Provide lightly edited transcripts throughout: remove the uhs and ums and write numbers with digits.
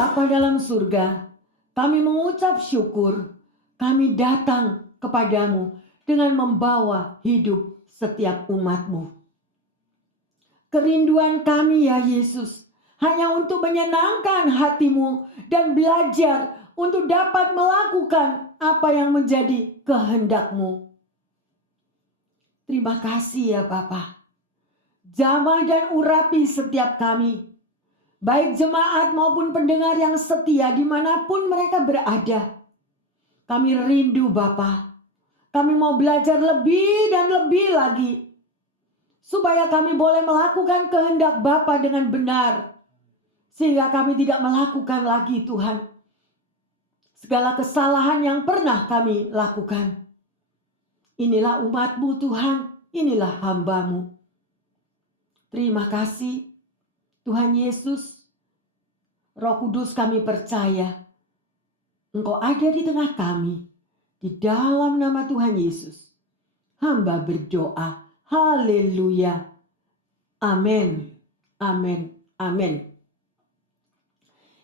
Bapa dalam surga, kami mengucap syukur, kami datang kepadamu dengan membawa hidup setiap umat-Mu. Kerinduan kami ya Yesus, hanya untuk menyenangkan hati-Mu dan belajar untuk dapat melakukan apa yang menjadi kehendak-Mu. Terima kasih ya Bapa. Jamah dan urapi setiap kami, baik jemaat maupun pendengar yang setia dimanapun mereka berada. Kami rindu Bapa. Kami mau belajar lebih dan lebih lagi, supaya kami boleh melakukan kehendak Bapa dengan benar. Sehingga kami tidak melakukan lagi Tuhan segala kesalahan yang pernah kami lakukan. Inilah umat-Mu Tuhan, inilah hamba-Mu. Terima kasih Tuhan Yesus. Roh Kudus, kami percaya Engkau ada di tengah kami. Di dalam nama Tuhan Yesus, hamba berdoa. Haleluya. Amin. Amin. Amin.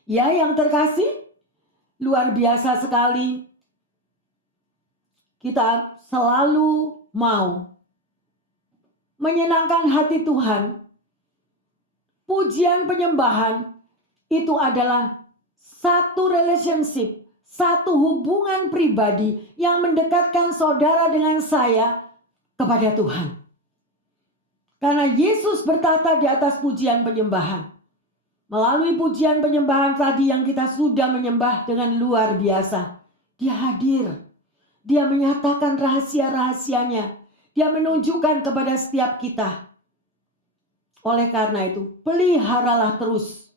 Ya, yang terkasih, luar biasa sekali. Kita selalu mau menyenangkan hati Tuhan. Pujian penyembahan itu adalah satu relationship, satu hubungan pribadi yang mendekatkan saudara dengan saya kepada Tuhan. Karena Yesus bertata di atas pujian penyembahan. Melalui pujian penyembahan tadi yang kita sudah menyembah dengan luar biasa, Dia hadir. Dia menyatakan rahasia-rahasianya. Dia menunjukkan kepada setiap kita. Oleh karena itu, peliharalah terus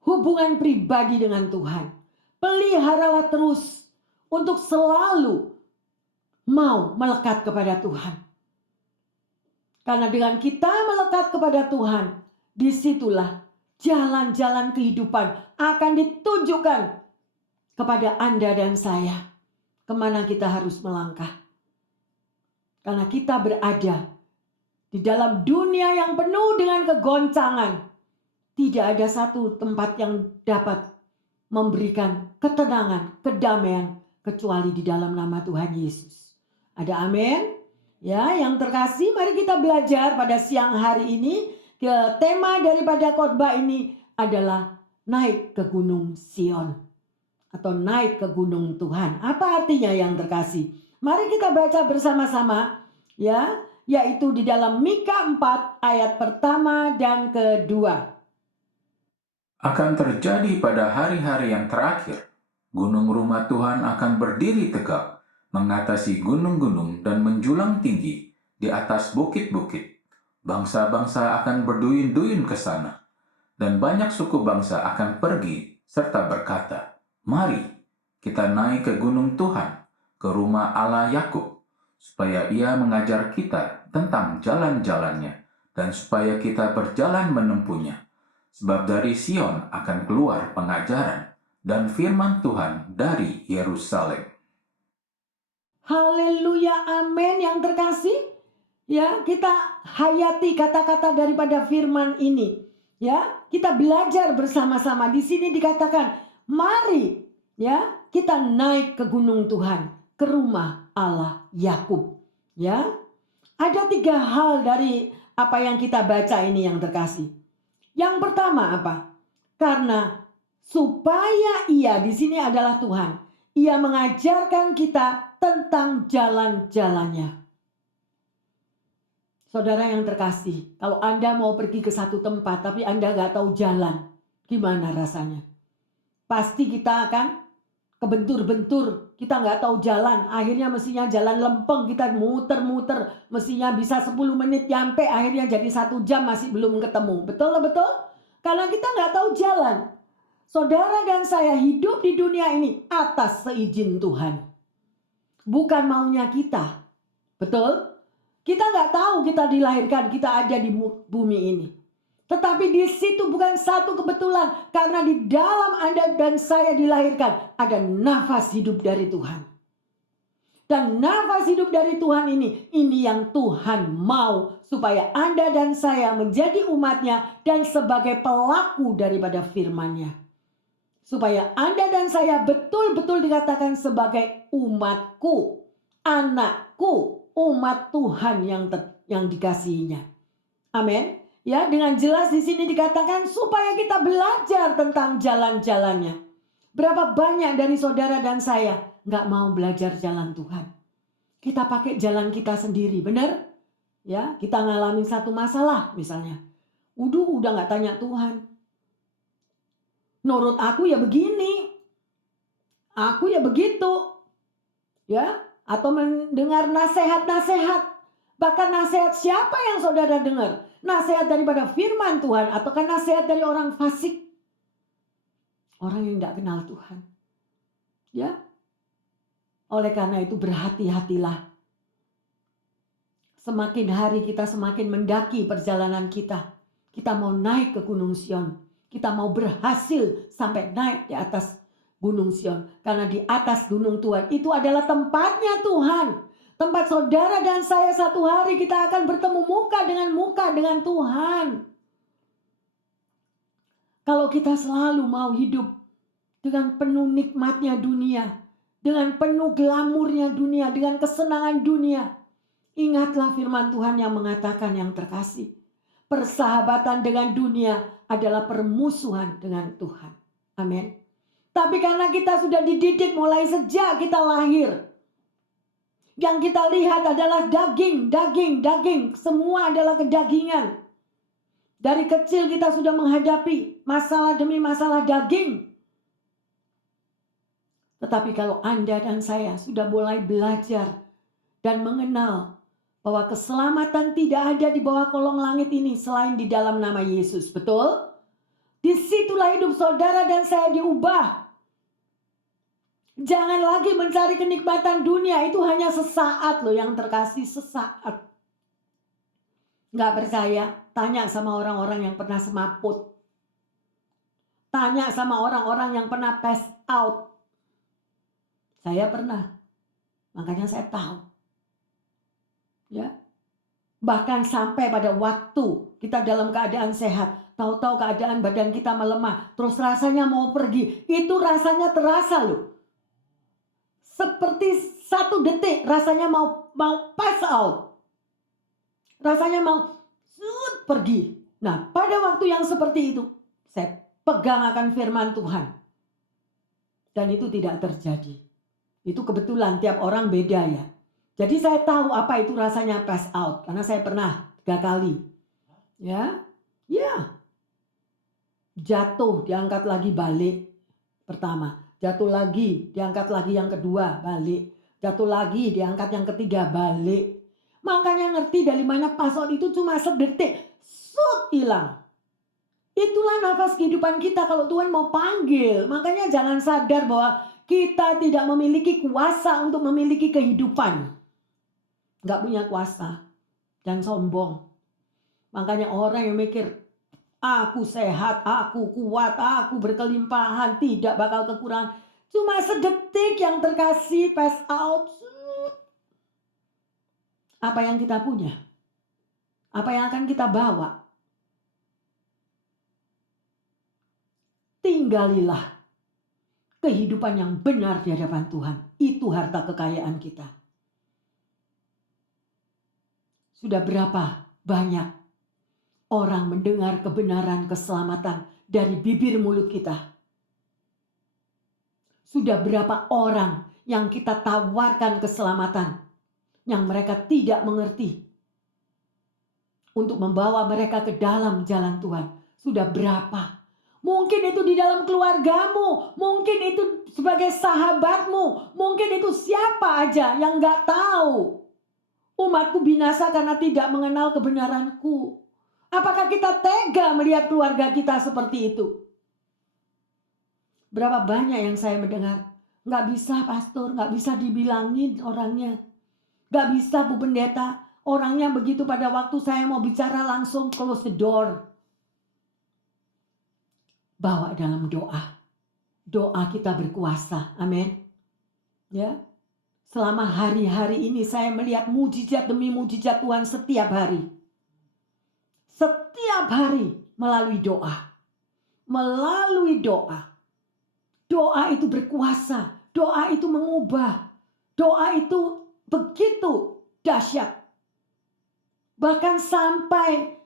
hubungan pribadi dengan Tuhan. Peliharalah terus untuk selalu mau melekat kepada Tuhan. Karena dengan kita melekat kepada Tuhan, disitulah jalan-jalan kehidupan akan ditunjukkan kepada Anda dan saya. Kemana kita harus melangkah. Karena kita berada di dalam dunia yang penuh dengan kegoncangan. Tidak ada satu tempat yang dapat memberikan ketenangan, kedamaian, kecuali di dalam nama Tuhan Yesus. Ada amin? Ya, yang terkasih, mari kita belajar pada siang hari ini. Tema daripada khotbah ini adalah naik ke Gunung Sion. Atau naik ke gunung Tuhan. Apa artinya yang terkasih? Mari kita baca bersama-sama, ya, yaitu di dalam Mika 4 ayat pertama dan kedua. Akan terjadi pada hari-hari yang terakhir, gunung rumah Tuhan akan berdiri tegak, mengatasi gunung-gunung dan menjulang tinggi di atas bukit-bukit. Bangsa-bangsa akan berduyun-duyun ke sana, dan banyak suku bangsa akan pergi serta berkata, "Mari kita naik ke gunung Tuhan, ke rumah Allah Yakub, supaya Ia mengajar kita tentang jalan-jalannya, dan supaya kita berjalan menempuhnya. Sebab dari Sion akan keluar pengajaran dan firman Tuhan dari Yerusalem." Haleluya, amin yang terkasih. Ya, kita hayati kata-kata daripada firman ini. Ya, kita belajar bersama-sama. Di sini dikatakan, mari ya, kita naik ke gunung Tuhan, ke rumah Allah Yakub. Ya. Ada 3 hal dari apa yang kita baca ini yang terkasih. Yang pertama apa? Karena supaya Ia, di sini adalah Tuhan, Ia mengajarkan kita tentang jalan-jalannya. Saudara yang terkasih, kalau Anda mau pergi ke satu tempat tapi Anda gak tahu jalan, gimana rasanya? Pasti kita akan kebentur-bentur, kita gak tahu jalan, akhirnya mestinya jalan lempeng, kita muter-muter, mestinya bisa 10 menit nyampe, akhirnya jadi 1 jam masih belum ketemu. Betul? Karena kita gak tahu jalan. Saudara dan saya hidup di dunia ini atas seizin Tuhan. Bukan maunya kita. Betul? Kita nggak tahu kita dilahirkan, kita ada di bumi ini. Tetapi di situ bukan satu kebetulan. Karena di dalam Anda dan saya dilahirkan ada nafas hidup dari Tuhan. Dan nafas hidup dari Tuhan ini yang Tuhan mau supaya Anda dan saya menjadi umatnya dan sebagai pelaku daripada firman-Nya. Supaya Anda dan saya betul-betul dikatakan sebagai umatku, anakku, umat Tuhan yang dikasihinya. Amin. Ya, dengan jelas di sini dikatakan supaya kita belajar tentang jalan-jalannya. Berapa banyak dari saudara dan saya nggak mau belajar jalan Tuhan. Kita pakai jalan kita sendiri, benar? Ya, kita ngalamin satu masalah misalnya. Udah nggak tanya Tuhan. Menurut aku ya begini, aku ya begitu, ya. Atau mendengar nasihat-nasihat. Bahkan nasihat siapa yang saudara dengar? Nasihat daripada firman Tuhan ataukah nasihat dari orang fasik? Orang yang tidak kenal Tuhan. Ya. Oleh karena itu berhati-hatilah. Semakin hari kita semakin mendaki perjalanan kita. Kita mau naik ke Gunung Sion. Kita mau berhasil sampai naik di atas Gunung Sion. Karena di atas Gunung Tuhan itu adalah tempatnya Tuhan. Tempat saudara dan saya satu hari kita akan bertemu muka dengan Tuhan. Kalau kita selalu mau hidup dengan penuh nikmatnya dunia, dengan penuh glamurnya dunia, dengan kesenangan dunia, ingatlah firman Tuhan yang mengatakan yang terkasih. Persahabatan dengan dunia adalah permusuhan dengan Tuhan. Amin. Tapi karena kita sudah dididik mulai sejak kita lahir. Yang kita lihat adalah daging. Semua adalah kedagingan. Dari kecil kita sudah menghadapi masalah demi masalah daging. Tetapi kalau Anda dan saya sudah mulai belajar dan mengenal bahwa keselamatan tidak ada di bawah kolong langit ini selain di dalam nama Yesus. Betul? Disitulah hidup saudara dan saya diubah. Jangan lagi mencari kenikmatan dunia. Itu hanya sesaat loh yang terkasih, sesaat. Nggak percaya? Tanya sama orang-orang yang pernah semaput. Tanya sama orang-orang yang pernah pass out. Saya pernah. Makanya saya tahu. Ya. Bahkan sampai pada waktu kita dalam keadaan sehat. Tahu-tahu keadaan badan kita melemah. Terus rasanya mau pergi. Itu rasanya terasa loh. Seperti 1 detik rasanya mau pass out. Rasanya mau pergi. Nah, pada waktu yang seperti itu, saya pegang akan firman Tuhan. Dan itu tidak terjadi. Itu kebetulan tiap orang beda ya. Jadi saya tahu apa itu rasanya pass out. Karena saya pernah 3 kali. Ya. Jatuh, diangkat lagi balik. Pertama. Jatuh lagi, diangkat lagi yang kedua, balik. Jatuh lagi, diangkat yang ketiga, balik. Makanya ngerti dari mana pass out itu cuma sedetik. Hilang. Itulah nafas kehidupan kita kalau Tuhan mau panggil. Makanya jangan sadar bahwa kita tidak memiliki kuasa untuk memiliki kehidupan. Nggak punya kuasa. Jangan sombong. Makanya orang yang mikir, aku sehat, aku kuat, aku berkelimpahan, tidak bakal kekurangan. Cuma sedetik yang terkasih pass out. Apa yang kita punya? Apa yang akan kita bawa? Tinggalilah kehidupan yang benar di hadapan Tuhan. Itu harta kekayaan kita. Sudah berapa banyak orang mendengar kebenaran keselamatan dari bibir mulut kita? Sudah berapa orang yang kita tawarkan keselamatan yang mereka tidak mengerti untuk membawa mereka ke dalam jalan Tuhan? Sudah berapa? Mungkin itu di dalam keluargamu, mungkin itu sebagai sahabatmu, mungkin itu siapa aja yang gak tahu. Umatku binasa karena tidak mengenal kebenaranku. Apakah kita tega melihat keluarga kita seperti itu? Berapa banyak yang saya mendengar, gak bisa pastor, gak bisa dibilangin orangnya. Gak bisa Bu Pendeta, orangnya begitu pada waktu saya mau bicara langsung close the door. Bawa dalam doa. Doa kita berkuasa. Amin. Ya. Selama hari-hari ini saya melihat mujizat demi mujizat Tuhan setiap hari. Setiap hari melalui doa. Melalui doa. Doa itu berkuasa, doa itu mengubah, doa itu begitu dahsyat. Bahkan sampai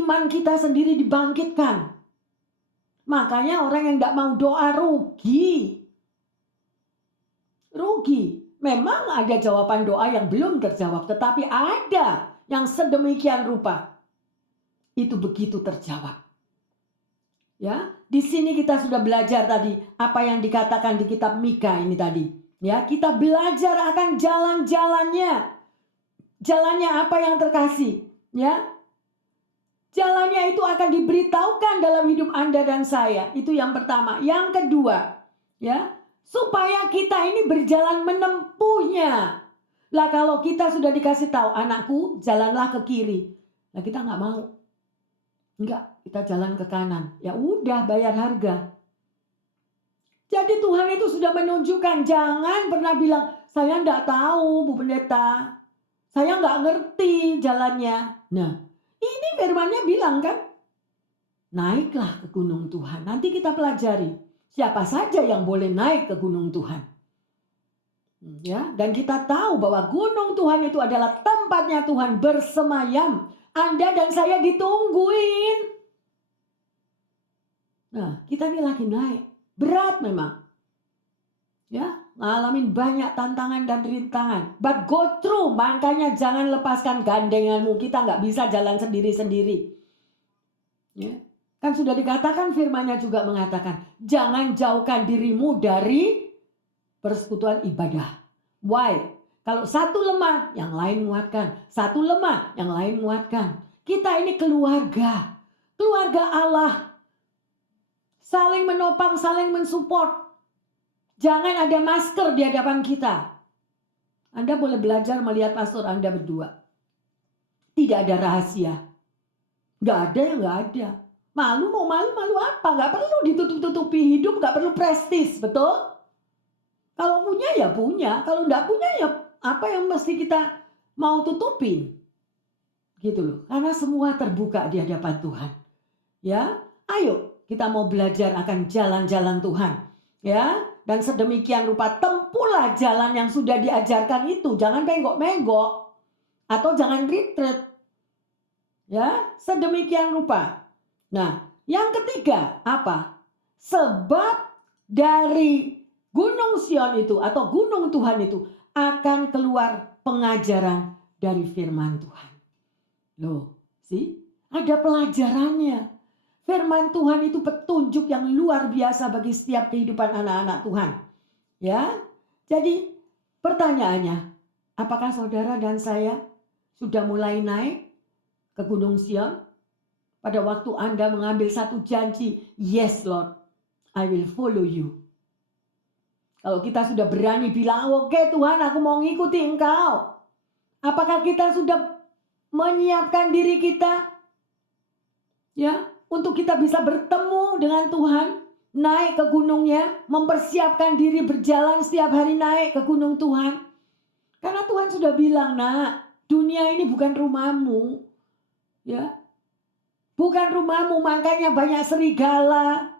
iman kita sendiri dibangkitkan. Makanya orang yang tidak mau doa rugi. Rugi. Memang ada jawaban doa yang belum terjawab, tetapi ada yang sedemikian rupa. Itu begitu terjawab. Ya, di sini kita sudah belajar tadi apa yang dikatakan di kitab Mika ini tadi. Ya, kita belajar akan jalan-jalannya. Jalannya apa yang terkasih, ya? Jalannya itu akan diberitahukan dalam hidup Anda dan saya. Itu yang pertama. Yang kedua, ya, supaya kita ini berjalan menempuhnya. Lah kalau kita sudah dikasih tahu, anakku jalanlah ke kiri. Nah kita nggak mau. Enggak, kita jalan ke kanan. Ya udah, bayar harga. Jadi Tuhan itu sudah menunjukkan, jangan pernah bilang, saya nggak tahu Bu Pendeta. Saya nggak ngerti jalannya. Nah, ini firman-Nya bilang kan, naiklah ke gunung Tuhan. Nanti kita pelajari siapa saja yang boleh naik ke gunung Tuhan. Ya, dan kita tahu bahwa gunung Tuhan itu adalah tempatnya Tuhan bersemayam. Anda dan saya ditungguin. Nah, kita ini lagi naik. Berat memang. Ya, ngalamin banyak tantangan dan rintangan. But go through, makanya jangan lepaskan gandenganmu. Kita nggak bisa jalan sendiri-sendiri. Ya, kan sudah dikatakan firman-Nya juga mengatakan, jangan jauhkan dirimu dari persekutuan ibadah. Why? Kalau satu lemah, yang lain nguatkan. Satu lemah, yang lain nguatkan. Kita ini keluarga. Keluarga Allah. Saling menopang, saling mensupport. Jangan ada masker di hadapan kita. Anda boleh belajar melihat pastor Anda berdua. Tidak ada rahasia. Nggak ada yang nggak ada. Malu mau malu apa? Nggak perlu ditutup-tutupi hidup, nggak perlu prestis, betul? Kalau punya ya punya, kalau nggak punya ya apa yang mesti kita mau tutupin? Gitu loh. Karena semua terbuka di hadapan Tuhan. Ya, ayo kita mau belajar akan jalan-jalan Tuhan. Ya, dan sedemikian rupa tempuhlah jalan yang sudah diajarkan itu. Jangan menggok-menggok atau jangan retreat. Ya, sedemikian rupa. Nah, yang ketiga apa? Sebab dari Gunung Sion itu atau Gunung Tuhan itu akan keluar pengajaran dari firman Tuhan. Loh, sih? Ada pelajarannya. Firman Tuhan itu petunjuk yang luar biasa bagi setiap kehidupan anak-anak Tuhan. Ya. Jadi pertanyaannya, apakah saudara dan saya sudah mulai naik ke Gunung Sion? Pada waktu Anda mengambil satu janji, yes Lord, I will follow you. Kalau kita sudah berani bilang, oke Tuhan aku mau ngikuti Engkau. Apakah kita sudah menyiapkan diri kita? Ya, untuk kita bisa bertemu dengan Tuhan, naik ke gunungnya, mempersiapkan diri berjalan setiap hari naik ke gunung Tuhan. Karena Tuhan sudah bilang, nak, dunia ini bukan rumahmu. Ya, bukan rumahmu, makanya banyak serigala,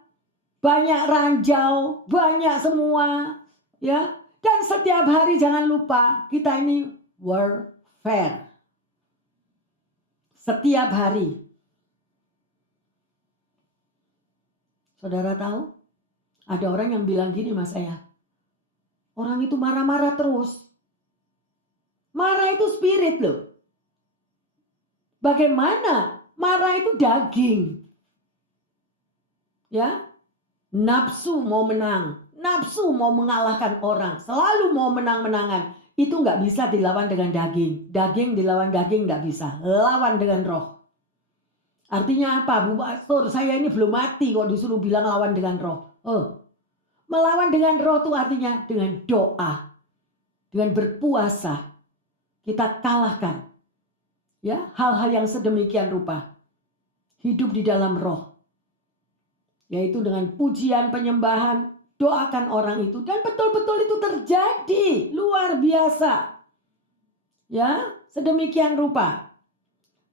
banyak ranjau, banyak semua. Ya, dan setiap hari jangan lupa, kita ini warfare. Setiap hari. Saudara tahu? Ada orang yang bilang gini mas saya. Orang itu marah-marah terus. Marah itu spirit loh. Bagaimana? Marah itu daging. Ya. Nafsu mau menang. Nafsu mau mengalahkan orang. Selalu mau menang-menangan. Itu nggak bisa dilawan dengan daging. Daging dilawan daging nggak bisa. Lawan dengan roh. Artinya apa? Bu Pastor, saya ini belum mati kok disuruh bilang lawan dengan roh. Oh, melawan dengan roh itu artinya dengan doa. Dengan berpuasa. Kita kalahkan. Ya, hal-hal yang sedemikian rupa. Hidup di dalam roh. Yaitu dengan pujian, penyembahan, doakan orang itu. Dan betul-betul itu terjadi. Luar biasa. Ya, sedemikian rupa.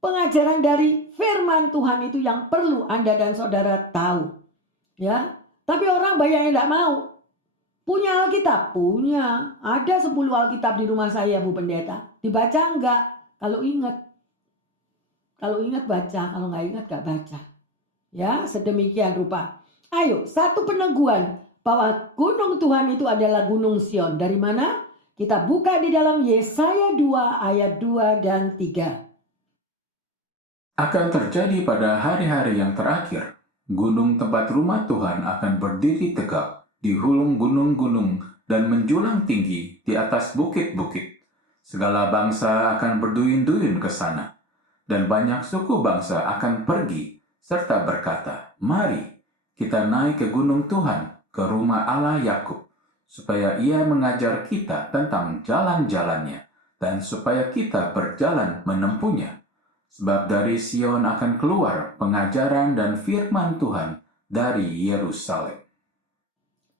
Pengajaran dari firman Tuhan itu yang perlu Anda dan saudara tahu. Ya, Tapi orang banyak yang tidak mau. Punya Alkitab? Punya. Ada 10 Alkitab di rumah saya, Bu Pendeta. Dibaca enggak? Kalau ingat. Kalau ingat baca, kalau nggak ingat nggak baca. Ya, sedemikian rupa. Ayo, satu peneguhan bahwa gunung Tuhan itu adalah Gunung Sion. Dari mana? Kita buka di dalam Yesaya 2 ayat 2 dan 3. Akan terjadi pada hari-hari yang terakhir, gunung tempat rumah Tuhan akan berdiri tegak di hulung gunung-gunung dan menjulang tinggi di atas bukit-bukit. Segala bangsa akan berduyun-duyun ke sana, dan banyak suku bangsa akan pergi serta berkata, "Mari kita naik ke gunung Tuhan, ke rumah Allah Yakub, supaya Ia mengajar kita tentang jalan-jalannya, dan supaya kita berjalan menempuhnya. Sebab dari Sion akan keluar pengajaran dan firman Tuhan dari Yerusalem."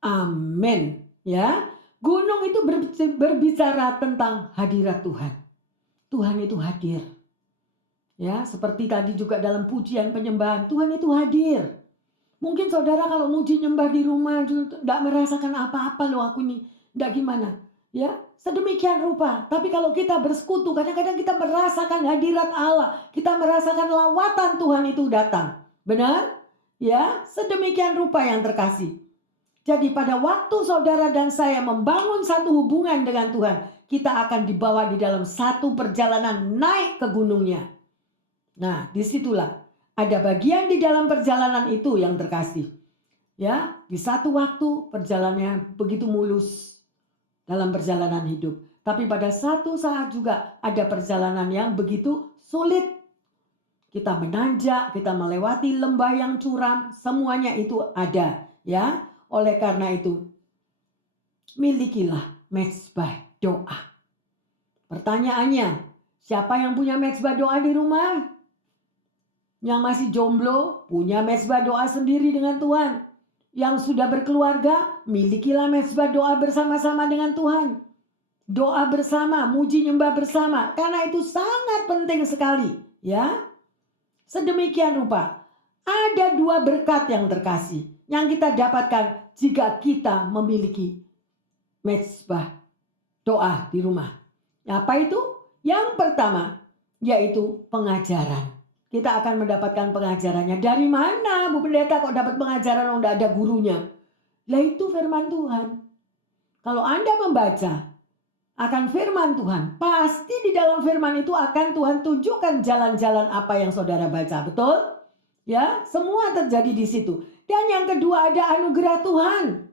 Amin. Ya, gunung itu berbicara tentang hadirat Tuhan. Tuhan itu hadir. Ya, seperti tadi juga dalam pujian penyembahan, Tuhan itu hadir. Mungkin saudara kalau muji nyembah di rumah tidak merasakan apa-apa loh aku ini, tidak gimana. Ya, sedemikian rupa. Tapi kalau kita bersekutu, kadang-kadang kita merasakan hadirat Allah. Kita merasakan lawatan Tuhan itu datang. Benar? Ya, sedemikian rupa yang terkasih. Jadi pada waktu saudara dan saya membangun satu hubungan dengan Tuhan, kita akan dibawa di dalam satu perjalanan naik ke gunungnya. Nah, disitulah ada bagian di dalam perjalanan itu yang terkasih. Ya, di satu waktu perjalanannya begitu mulus dalam perjalanan hidup. Tapi pada satu saat juga ada perjalanan yang begitu sulit. Kita menanjak, kita melewati lembah yang curam, semuanya itu ada. Ya, oleh karena itu, milikilah mezbah doa. Pertanyaannya, siapa yang punya mezbah doa di rumah? Yang masih jomblo, punya mezbah doa sendiri dengan Tuhan. Yang sudah berkeluarga, milikilah mezbah doa bersama-sama dengan Tuhan. Doa bersama, muji nyembah bersama, karena itu sangat penting sekali. Ya, sedemikian rupa. Ada 2 berkat yang terkasih yang kita dapatkan jika kita memiliki mezbah doa di rumah. Apa itu? Yang pertama, yaitu pengajaran. Kita akan mendapatkan pengajarannya. Dari mana Bu Pendeta kok dapat pengajaran kalau tidak ada gurunya? Lah itu firman Tuhan. Kalau Anda membaca akan firman Tuhan, pasti di dalam firman itu akan Tuhan tunjukkan jalan-jalan apa yang saudara baca. Betul? Ya, semua terjadi di situ. Dan yang kedua ada anugerah Tuhan.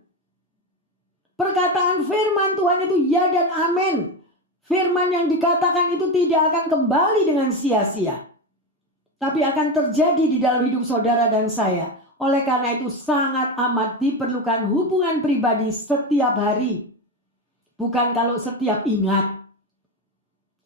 Perkataan firman Tuhan itu ya dan amin. Firman yang dikatakan itu tidak akan kembali dengan sia-sia. Tapi akan terjadi di dalam hidup saudara dan saya. Oleh karena itu sangat amat diperlukan hubungan pribadi setiap hari. Bukan kalau setiap ingat.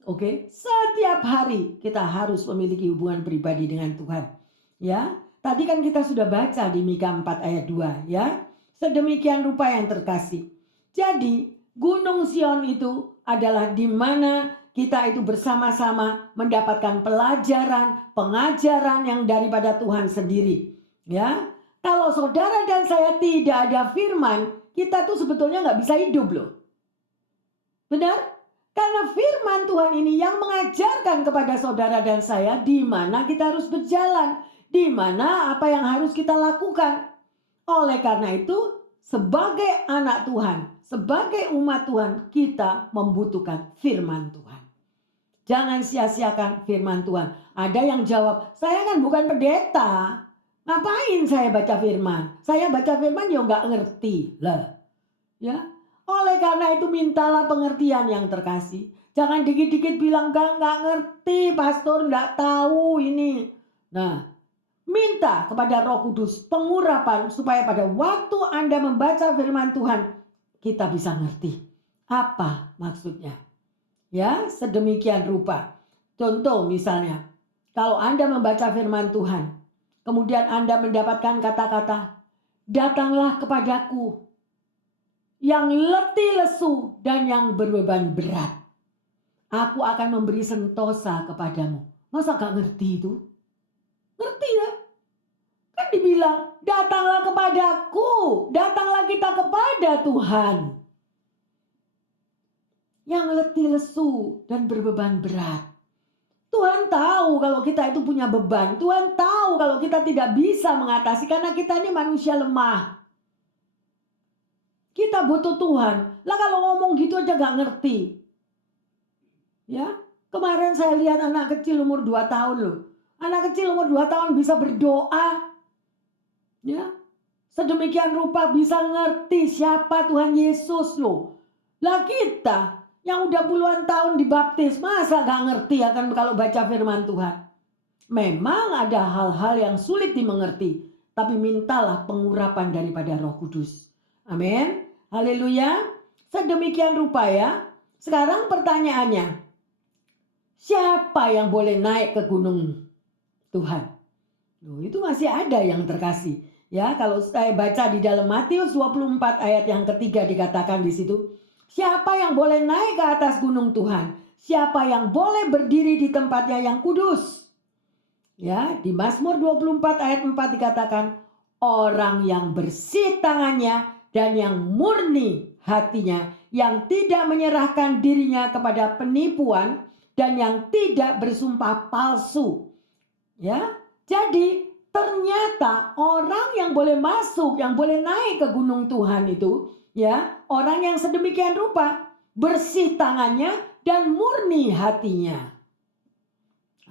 Oke, setiap hari kita harus memiliki hubungan pribadi dengan Tuhan. Ya, tadi kan kita sudah baca di Mika 4 ayat 2 ya. Sedemikian rupa yang terkasih. Jadi, Gunung Sion itu adalah di mana kita itu bersama-sama mendapatkan pelajaran, pengajaran yang daripada Tuhan sendiri. Ya, kalau saudara dan saya tidak ada firman, kita tuh sebetulnya nggak bisa hidup loh. Benar? Karena firman Tuhan ini yang mengajarkan kepada saudara dan saya di mana kita harus berjalan, di mana apa yang harus kita lakukan. Oleh karena itu, sebagai anak Tuhan, sebagai umat Tuhan, kita membutuhkan firman Tuhan. Jangan sia-siakan firman Tuhan. Ada yang jawab, saya kan bukan pendeta. Ngapain saya baca firman? Saya baca firman ya nggak ngerti lah. Ya, oleh karena itu mintalah pengertian yang terkasih. Jangan dikit-dikit bilang nggak ngerti, pastor nggak tahu ini. Nah, minta kepada Roh Kudus pengurapan supaya pada waktu Anda membaca firman Tuhan, kita bisa ngerti apa maksudnya. Ya, sedemikian rupa. Contoh misalnya, kalau Anda membaca firman Tuhan, kemudian Anda mendapatkan kata-kata, datanglah kepadaku yang letih lesu dan yang berbeban berat. Aku akan memberi sentosa kepadamu. Masa gak ngerti itu? Ngerti ya? Kan dibilang, datanglah kepadaku, datanglah kita kepada Tuhan. Yang letih lesu dan berbeban berat. Tuhan tahu kalau kita itu punya beban. Tuhan tahu kalau kita tidak bisa mengatasi karena kita ini manusia lemah. Kita butuh Tuhan. Lah kalau ngomong gitu aja gak ngerti. Ya, kemarin saya lihat anak kecil umur 2 tahun loh. Anak kecil umur 2 tahun bisa berdoa. Ya, sedemikian rupa bisa ngerti siapa Tuhan Yesus loh. Lah kita yang udah puluhan tahun dibaptis, masa gak ngerti akan kalau baca firman Tuhan? Memang ada hal-hal yang sulit dimengerti, tapi mintalah pengurapan daripada Roh Kudus. Amin. Haleluya. Sedemikian rupa ya. Sekarang pertanyaannya, siapa yang boleh naik ke gunung Tuhan? Loh, itu masih ada yang terkasih. Ya, kalau saya baca di dalam Matius 24 ayat yang ketiga dikatakan di situ, siapa yang boleh naik ke atas gunung Tuhan? Siapa yang boleh berdiri di tempatnya yang kudus? Ya, di Mazmur 24 ayat 4 dikatakan, orang yang bersih tangannya dan yang murni hatinya, yang tidak menyerahkan dirinya kepada penipuan dan yang tidak bersumpah palsu. Ya, jadi ternyata orang yang boleh masuk, yang boleh naik ke gunung Tuhan itu, ya, orang yang sedemikian rupa, bersih tangannya dan murni hatinya.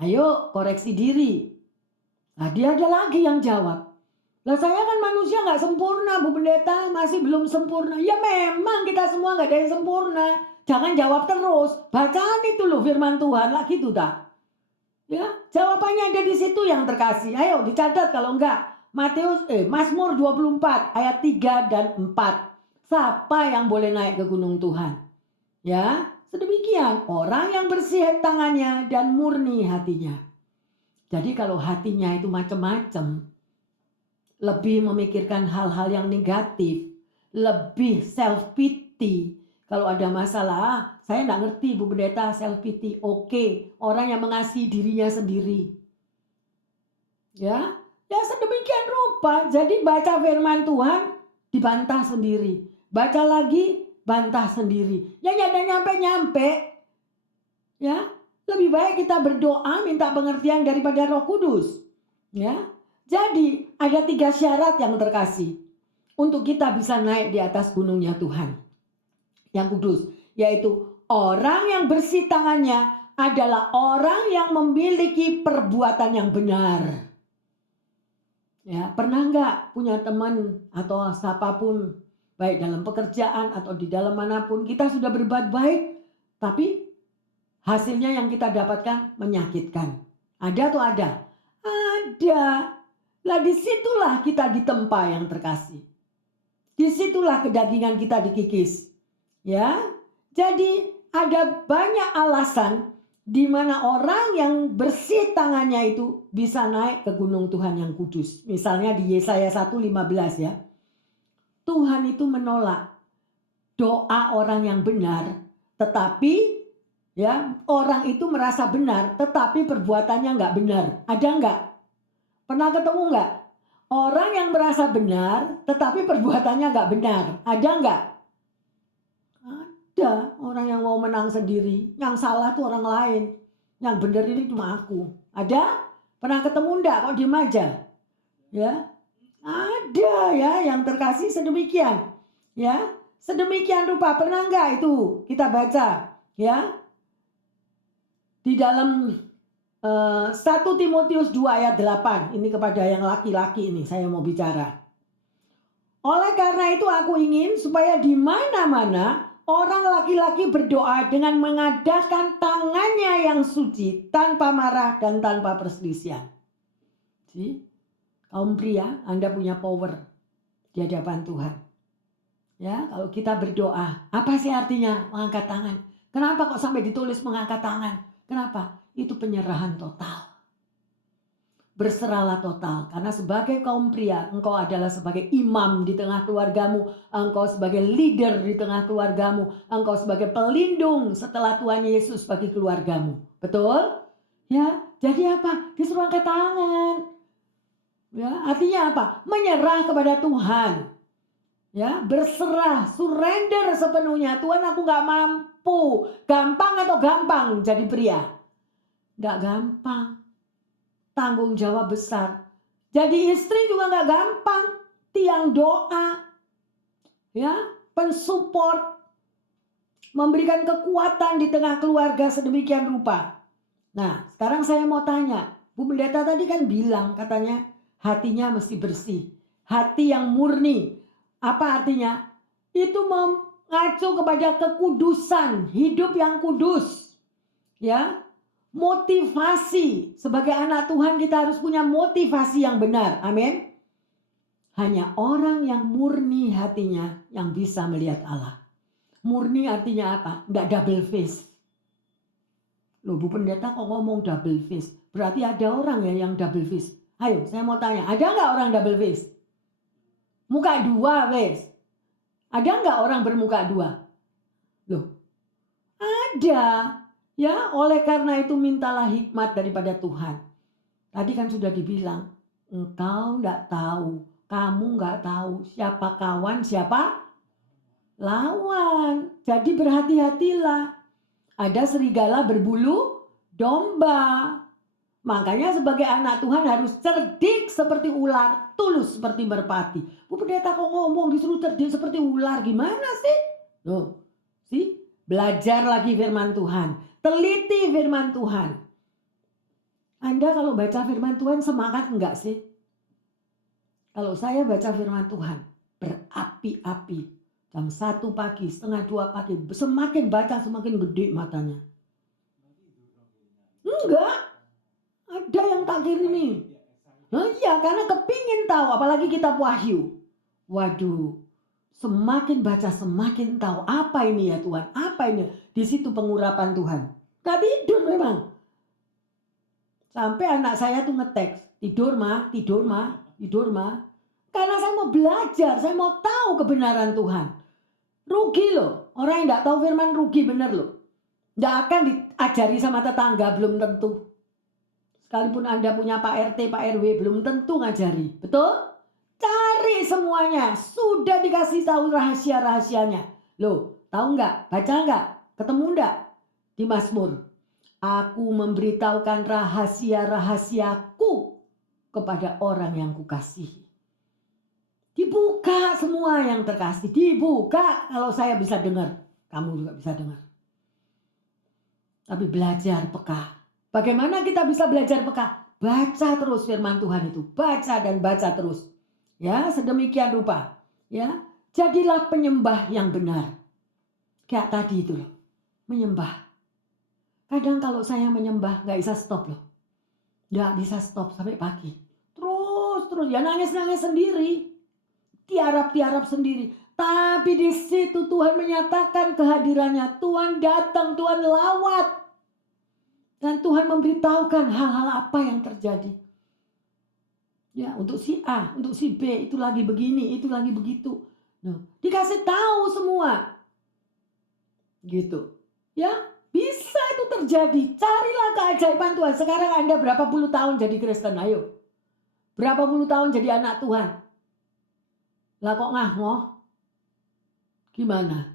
Ayo koreksi diri. Nah, dia ada lagi yang jawab. Lah saya kan manusia gak sempurna, Bu Pendeta, masih belum sempurna. Ya memang kita semua gak ada yang sempurna. Jangan jawab terus. Bacaan itu loh firman Tuhan lah gitu tak. Ya, jawabannya ada di situ yang terkasih. Ayo dicatat kalau enggak. Mazmur 24 ayat 3 dan 4. Siapa yang boleh naik ke gunung Tuhan? Ya, sedemikian orang yang bersih tangannya dan murni hatinya. Jadi kalau hatinya itu macam-macam, lebih memikirkan hal-hal yang negatif, lebih self pity. Kalau ada masalah, saya nggak ngerti Bu Pendeta self pity. Oke, orang yang mengasihi dirinya sendiri. Ya, ya sedemikian rupa. Jadi baca firman Tuhan dibantah sendiri. Baca lagi bantah sendiri. Ya nggak ada nyampe-nyampe. Ya, lebih baik kita berdoa minta pengertian daripada Roh Kudus. Ya, jadi ada 3 syarat yang terkasih untuk kita bisa naik di atas gunungnya Tuhan yang kudus, yaitu orang yang bersih tangannya adalah orang yang memiliki perbuatan yang benar. Ya, pernah nggak punya teman atau siapapun, baik dalam pekerjaan atau di dalam manapun, kita sudah berbuat baik, tapi hasilnya yang kita dapatkan menyakitkan. Ada atau ada? Ada. Lah disitulah kita ditempa yang terkasih. Disitulah kedagingan kita dikikis. Ya, jadi ada banyak alasan di mana orang yang bersih tangannya itu bisa naik ke gunung Tuhan yang kudus. Misalnya di Yesaya 1:15 ya. Tuhan itu menolak doa orang yang benar, tetapi ya orang itu merasa benar, tetapi perbuatannya nggak benar. Ada nggak? Pernah ketemu nggak? Orang yang merasa benar, tetapi perbuatannya nggak benar. Ada nggak? Ada orang yang mau menang sendiri, yang salah tuh orang lain, yang benar ini cuma aku. Ada? Pernah ketemu enggak? Kok diem aja? Ya, ada ya yang terkasih sedemikian. Ya, sedemikian rupa. Pernah enggak itu kita baca? Ya, di dalam 1 Timotius 2 ayat 8. Ini kepada yang laki-laki ini saya mau bicara. Oleh karena itu aku ingin supaya di mana-mana orang laki-laki berdoa dengan mengadakan tangannya yang suci, tanpa marah dan tanpa perselisihan. Jadi, kaum pria, Anda punya power di hadapan Tuhan. Ya, kalau kita berdoa, apa sih artinya mengangkat tangan? Kenapa kok sampai ditulis mengangkat tangan? Kenapa? Itu penyerahan total. Berserahlah total, karena sebagai kaum pria engkau adalah sebagai imam di tengah keluargamu, engkau sebagai leader di tengah keluargamu, engkau sebagai pelindung setelah Tuhan Yesus bagi keluargamu. Betul? Ya, jadi apa? Disuruh angkat tangan. Ya, artinya apa? Menyerah kepada Tuhan. Ya, berserah, surrender sepenuhnya. Tuhan, aku nggak mampu. Gampang atau gampang jadi pria? Nggak gampang. Tanggung jawab besar. Jadi istri juga nggak gampang. Tiang doa, ya, pensupport, memberikan kekuatan di tengah keluarga sedemikian rupa. Nah, sekarang saya mau tanya, Bu Pendeta tadi kan bilang katanya hatinya mesti bersih, hati yang murni. Apa artinya? Itu mengacu kepada kekudusan, hidup yang kudus. Ya, motivasi sebagai anak Tuhan kita harus punya motivasi yang benar. Amin. Hanya orang yang murni hatinya yang bisa melihat Allah. Murni artinya apa? Enggak double face. Loh, Bu Pendeta kok ngomong double face? Berarti ada orang ya yang double face. Ayo, saya mau tanya, ada nggak orang double face? Muka dua, wes. Ada nggak orang bermuka dua? Loh, ada. Ya, oleh karena itu mintalah hikmat daripada Tuhan. Tadi kan sudah dibilang, engkau nggak tahu, kamu nggak tahu siapa kawan, siapa lawan. Jadi berhati-hatilah. Ada serigala berbulu domba. Makanya sebagai anak Tuhan harus cerdik seperti ular, tulus seperti merpati. Bu Pendeta kok ngomong disuruh cerdik seperti ular, gimana sih? Loh, sih, belajar lagi firman Tuhan. Teliti firman Tuhan. Anda kalau baca firman Tuhan semangat enggak sih? Kalau saya baca firman Tuhan, berapi-api. Jam 1 pagi, setengah 2 pagi, semakin baca semakin gede matanya. Enggak, ada yang tak kirimi. Nah, iya, karena kepingin tahu, apalagi kitab Wahyu. Waduh, semakin baca semakin tahu apa ini ya Tuhan, apa ini. Di situ pengurapan Tuhan. Gak tidur memang. Sampai anak saya tuh ngeteks, tidur mah, tidur mah, tidur mah. Karena saya mau belajar, saya mau tahu kebenaran Tuhan. Rugi loh, orang yang gak tahu firman rugi bener loh. Gak akan diajari sama tetangga, belum tentu. Sekalipun Anda punya Pak RT, Pak RW, belum tentu ngajari. Betul? Cari semuanya. Sudah dikasih tahu rahasia-rahasianya. Loh, tahu nggak? Baca nggak? Ketemu nggak? Di Mazmur. Aku memberitahukan rahasia-rahasiaku kepada orang yang kukasihi. Dibuka semua yang terkasih. Dibuka kalau saya bisa dengar. Kamu juga bisa dengar. Tapi belajar peka. Bagaimana kita bisa belajar peka? Baca terus firman Tuhan itu. Baca dan baca terus. Ya, sedemikian rupa. Ya, jadilah penyembah yang benar. Kayak tadi itu loh. Menyembah. Kadang kalau saya menyembah nggak bisa stop loh. Nggak bisa stop sampai pagi. Terus. Ya nangis-nangis sendiri. Tiarap-tiarap sendiri. Tapi di situ Tuhan menyatakan kehadirannya. Tuhan datang, Tuhan lawat. Dan Tuhan memberitahukan hal-hal apa yang terjadi. Ya, untuk si A, untuk si B, itu lagi begini, itu lagi begitu. Nah, dikasih tahu semua. Gitu. Ya, bisa itu terjadi. Carilah keajaiban Tuhan. Sekarang Anda berapa puluh tahun jadi Kristen? Ayo. Berapa puluh tahun jadi anak Tuhan? Lah kok ngah-ngoh? Gimana?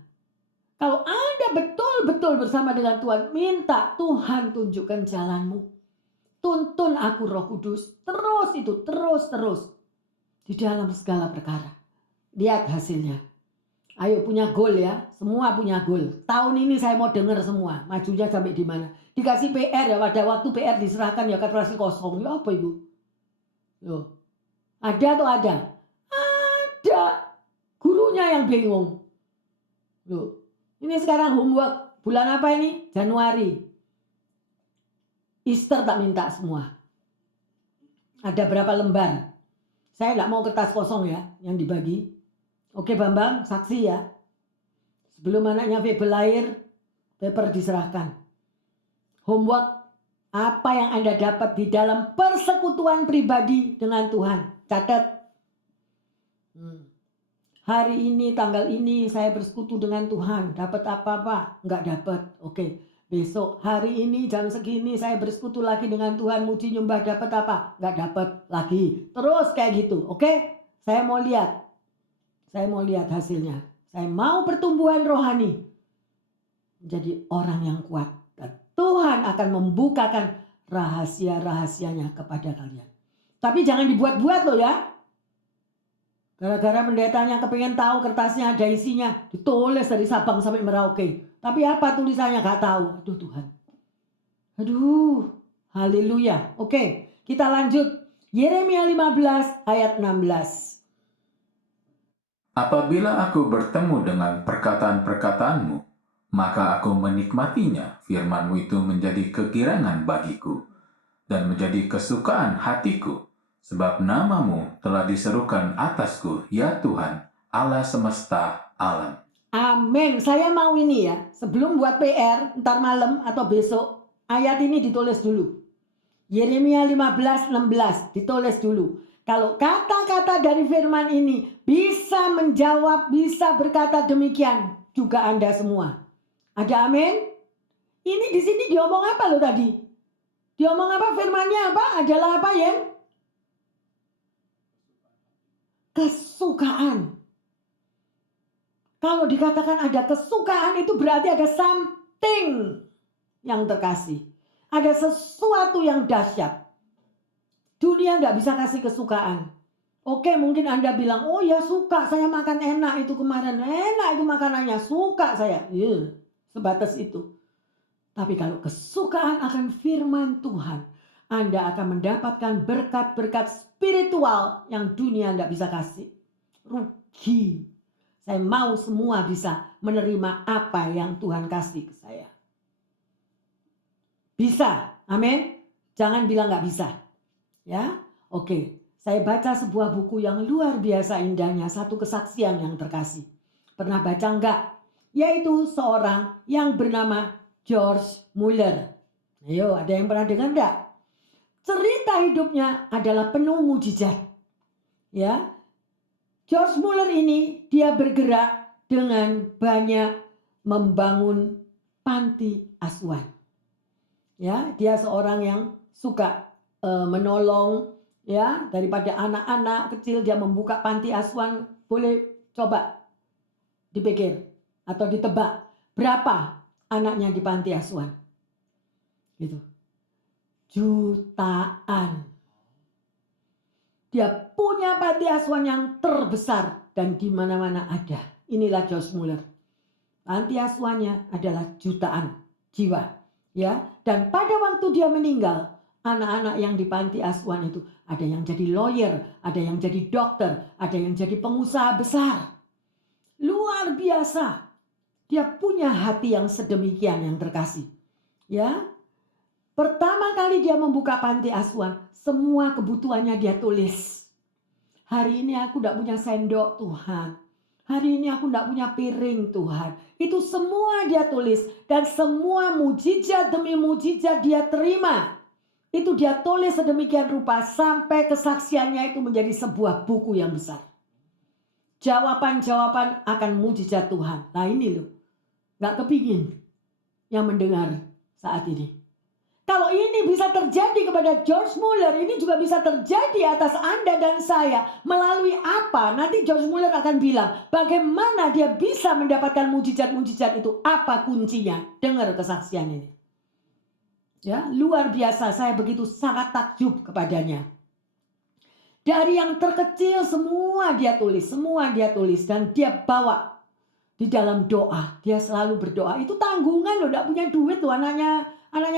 Kalau Anda betul-betul bersama dengan Tuhan, minta Tuhan tunjukkan jalanmu. Tuntun aku Roh Kudus. Terus itu, terus. Di dalam segala perkara. Lihat hasilnya. Ayo punya goal ya. Semua punya goal. Tahun ini saya mau dengar semua. Majunya sampai di mana. Dikasih PR ya. Pada waktu PR diserahkan ya kalkulasi kosong. Ya apa itu? Loh. Ada atau ada? Ada. Gurunya yang bingung. Loh. Ini sekarang homework. Bulan apa ini? Januari. Easter tak minta semua. Ada berapa lembar? Saya tidak mau kertas kosong ya yang dibagi. Oke Bambang, saksi ya. Sebelum anaknya Febel lahir, paper diserahkan. Homework apa yang Anda dapat di dalam persekutuan pribadi dengan Tuhan. Catat. Hari ini, tanggal ini saya bersekutu dengan Tuhan. Dapat apa-apa? Enggak dapat. Oke. Besok hari ini jam segini saya bersekutu lagi dengan Tuhan, muji nyembah, dapat apa? Nggak dapat lagi. Terus kayak gitu, oke? Saya mau lihat. Saya mau lihat hasilnya. Saya mau pertumbuhan rohani. Menjadi orang yang kuat. Dan Tuhan akan membukakan rahasia-rahasianya kepada kalian. Tapi jangan dibuat-buat loh ya. Gara-gara pendetanya kepengen tahu kertasnya ada isinya, ditulis dari Sabang sampai Merauke. Tapi apa tulisannya gak tahu. Aduh Tuhan. Aduh. Haleluya. Oke, kita lanjut. Yeremia 15 ayat 16. Apabila aku bertemu dengan perkataan-perkataanmu, maka aku menikmatinya. Firman-Mu itu menjadi kegirangan bagiku dan menjadi kesukaan hatiku. Sebab nama-Mu telah diserukan atasku, ya Tuhan, Allah semesta alam. Amin. Saya mau ini ya. Sebelum buat PR, ntar malam atau besok, ayat ini ditulis dulu. Yeremia 15:16 ditulis dulu. Kalau kata-kata dari firman ini bisa menjawab, bisa berkata demikian, juga Anda semua. Ada amin? Ini di sini diomong apa loh tadi? Diomong apa firmannya apa? Adalah apa ya? Kesukaan. Kalau dikatakan ada kesukaan itu berarti ada something yang terkasih. Ada sesuatu yang dahsyat. Dunia nggak bisa kasih kesukaan. Oke, mungkin Anda bilang, oh ya suka, saya makan enak itu kemarin. Enak itu makanannya, suka saya. Ya, sebatas itu. Tapi kalau kesukaan akan firman Tuhan, Anda akan mendapatkan berkat-berkat spiritual yang dunia nggak bisa kasih. Rugi. Saya mau semua bisa menerima apa yang Tuhan kasih ke saya. Bisa, amin. Jangan bilang nggak bisa. Ya, oke. Saya baca sebuah buku yang luar biasa indahnya, satu kesaksian yang terkasih. Pernah baca enggak? Yaitu seorang yang bernama George Mueller. Ayo, ada yang pernah dengar enggak? Cerita hidupnya adalah penuh mujizat. Ya. George Mueller ini dia bergerak dengan banyak membangun panti asuhan. Ya, dia seorang yang suka menolong, ya, daripada anak-anak kecil dia membuka panti asuhan. Boleh coba dipikir atau ditebak berapa anaknya di panti asuhan, gitu. Jutaan. Dia punya panti asuhan yang terbesar dan di mana-mana ada. Inilah George Mueller. Panti asuhannya adalah jutaan jiwa, ya. Dan pada waktu dia meninggal, anak-anak yang di panti asuhan itu ada yang jadi lawyer, ada yang jadi dokter, ada yang jadi pengusaha besar. Luar biasa. Dia punya hati yang sedemikian yang terkasih. Ya. Pertama kali dia membuka panti asuhan, semua kebutuhannya dia tulis. Hari ini aku tidak punya sendok Tuhan. Hari ini aku tidak punya piring Tuhan. Itu semua dia tulis. Dan semua mujizat demi mujizat dia terima. Itu dia tulis sedemikian rupa sampai kesaksiannya itu menjadi sebuah buku yang besar. Jawaban-jawaban akan mujizat Tuhan. Nah ini loh. Gak kepingin yang mendengar saat ini. Kalau ini bisa terjadi kepada George Mueller, ini juga bisa terjadi atas Anda dan saya. Melalui apa? Nanti George Mueller akan bilang bagaimana dia bisa mendapatkan mujizat-mujizat itu. Apa kuncinya? Dengar kesaksian ini. Ya, luar biasa. Saya begitu sangat takjub kepadanya. Dari yang terkecil semua dia tulis dan dia bawa di dalam doa. Dia selalu berdoa. Itu tanggungan loh, tidak punya duit loh anaknya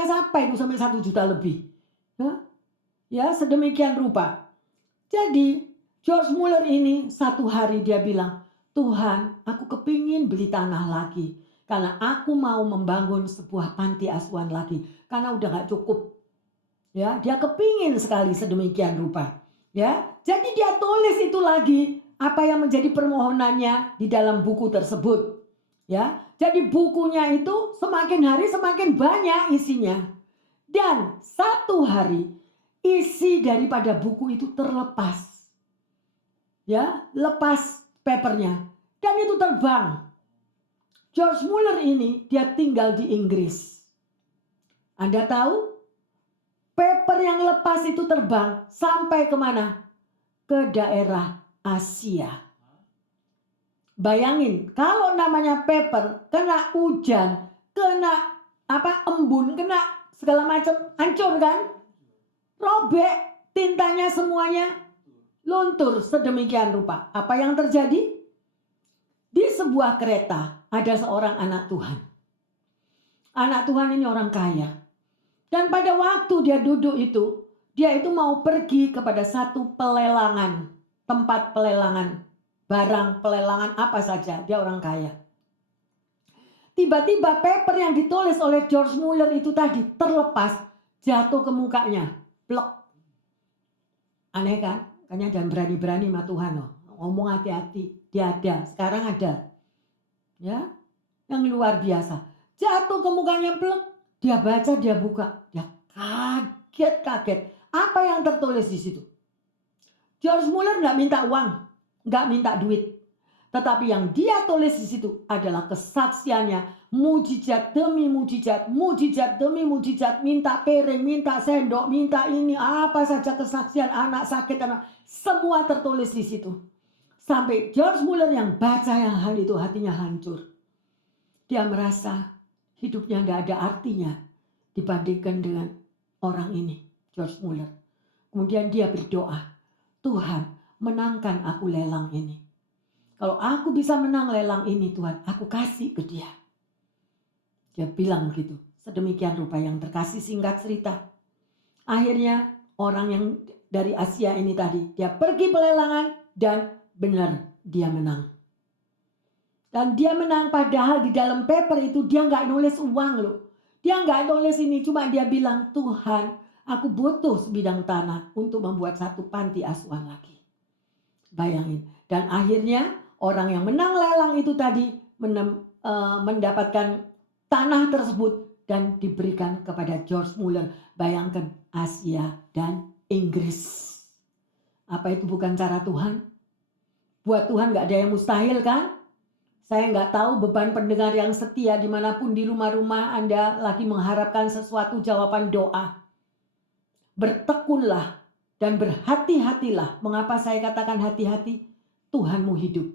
siapa itu sampai 1 juta lebih. Ya, sedemikian rupa. Jadi George Mueller ini satu hari dia bilang, Tuhan, aku kepingin beli tanah lagi. Karena aku mau membangun sebuah panti asuhan lagi. Karena udah gak cukup. Ya, dia kepingin sekali sedemikian rupa. Ya, jadi dia tulis itu lagi apa yang menjadi permohonannya di dalam buku tersebut. Ya, jadi bukunya itu semakin hari semakin banyak isinya. Dan satu hari isi daripada buku itu terlepas. Ya, lepas papernya. Dan itu terbang. George Mueller ini dia tinggal di Inggris. Anda tahu, paper yang lepas itu terbang sampai kemana? Ke daerah Asia. Bayangin, kalau namanya paper, kena hujan, kena embun, kena segala macam, hancur kan? Robek, tintanya semuanya luntur sedemikian rupa. Apa yang terjadi? Di sebuah kereta ada seorang anak Tuhan. Anak Tuhan ini orang kaya. Dan pada waktu dia duduk itu, dia itu mau pergi kepada satu pelelangan, tempat pelelangan, barang pelelangan apa saja, dia orang kaya. Tiba-tiba paper yang ditulis oleh George Mueller itu tadi terlepas, jatuh ke mukanya, plek. Aneh kan? Makanya jangan berani-berani sama Tuhan loh. Ngomong hati-hati, dia ada, sekarang ada. Ya, yang luar biasa. Jatuh ke mukanya plek, dia baca, dia buka, dia kaget. Apa yang tertulis di situ? George Mueller nggak minta uang, nggak minta duit. Tetapi yang dia tulis di situ adalah kesaksiannya, mujizat demi mujizat, mujizat demi mujizat, minta piring, minta sendok, minta ini, apa saja kesaksian anak sakit, semua tertulis di situ. Sampai George Mueller yang baca yang hal itu hatinya hancur. Dia merasa hidupnya tidak ada artinya dibandingkan dengan orang ini, George Mueller. Kemudian dia berdoa, Tuhan menangkan aku lelang ini. Kalau aku bisa menang lelang ini Tuhan, aku kasih ke dia. Dia bilang begitu. Sedemikian rupa yang terkasih, singkat cerita. Akhirnya orang yang dari Asia ini tadi, dia pergi pelelangan dan benar dia menang. Dan dia menang padahal di dalam paper itu dia nggak nulis uang loh. Dia nggak nulis ini, cuma dia bilang, Tuhan aku butuh sebidang tanah untuk membuat satu panti asuhan lagi. Bayangin. Dan akhirnya orang yang menang lelang itu tadi mendapatkan tanah tersebut dan diberikan kepada George Mueller. Bayangkan Asia dan Inggris. Apa itu bukan cara Tuhan? Buat Tuhan nggak ada yang mustahil kan? Saya nggak tahu beban pendengar yang setia dimanapun di rumah-rumah Anda lagi mengharapkan sesuatu jawaban doa. Bertekunlah dan berhati-hatilah. Mengapa saya katakan hati-hati? Tuhanmu hidup.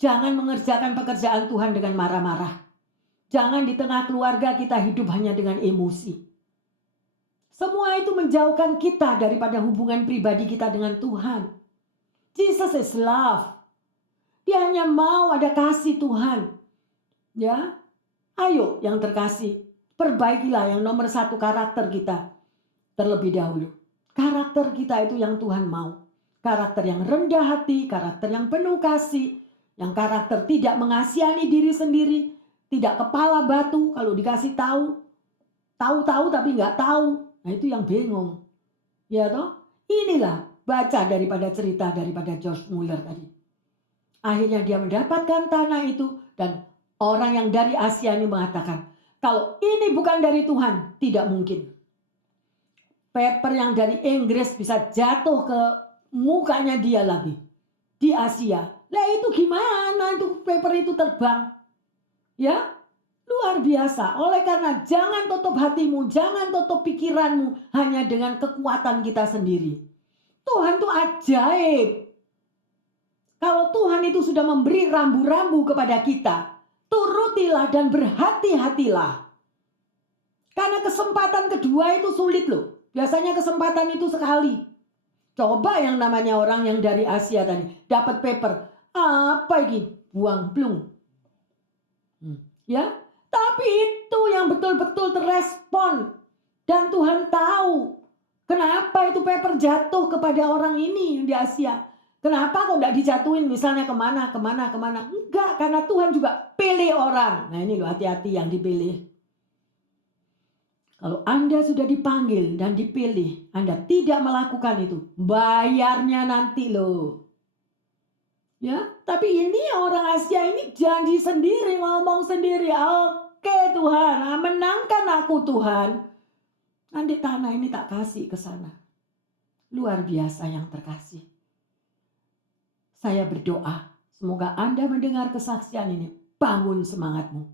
Jangan mengerjakan pekerjaan Tuhan dengan marah-marah. Jangan di tengah keluarga kita hidup hanya dengan emosi. Semua itu menjauhkan kita daripada hubungan pribadi kita dengan Tuhan. Jesus is love. Dia hanya mau ada kasih Tuhan. Ya, ayo yang terkasih, perbaikilah yang nomor satu karakter kita terlebih dahulu. Karakter kita itu yang Tuhan mau. Karakter yang rendah hati, karakter yang penuh kasih, yang karakter tidak mengasihani diri sendiri, tidak kepala batu kalau dikasih tahu tapi nggak tahu. Nah itu yang bingung. Ya toh? Inilah baca daripada cerita daripada George Mueller tadi. Akhirnya dia mendapatkan tanah itu dan orang yang dari Asia ini mengatakan, kalau ini bukan dari Tuhan, tidak mungkin. Paper yang dari Inggris bisa jatuh ke mukanya dia lagi di Asia. Lah itu gimana itu paper itu terbang? Ya, luar biasa. Oleh karena jangan tutup hatimu, jangan tutup pikiranmu hanya dengan kekuatan kita sendiri. Tuhan itu ajaib. Kalau Tuhan itu sudah memberi rambu-rambu kepada kita, turutilah dan berhati-hatilah. Karena kesempatan kedua itu sulit loh. Biasanya kesempatan itu sekali. Coba yang namanya orang yang dari Asia tadi, dapat paper. Apa ini? Buang plung. Ya, tapi itu yang betul-betul terrespon. Dan Tuhan tahu kenapa itu paper jatuh kepada orang ini di Asia. Kenapa kok tidak dijatuhin misalnya kemana. Enggak, karena Tuhan juga pilih orang. Nah ini loh hati-hati yang dipilih. Kalau Anda sudah dipanggil dan dipilih, Anda tidak melakukan itu, bayarnya nanti loh. Ya, tapi ini orang Asia ini janji sendiri, ngomong sendiri. Oke Tuhan, menangkan aku Tuhan. Nanti tanah ini tak kasih ke sana. Luar biasa yang terkasih. Saya berdoa, semoga Anda mendengar kesaksian ini. Bangun semangatmu,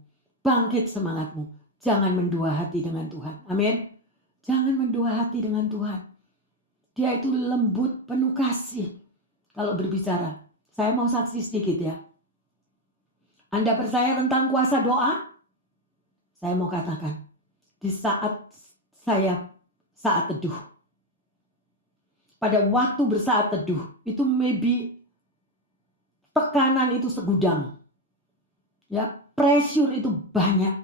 bangkit semangatmu. Jangan mendua hati dengan Tuhan. Amin. Jangan mendua hati dengan Tuhan. Dia itu lembut, penuh kasih. Kalau berbicara, saya mau saksi sedikit ya. Anda percaya tentang kuasa doa? Saya mau katakan, di saat teduh, pada waktu bersaat teduh, itu maybe tekanan itu segudang. Ya, pressure itu banyak.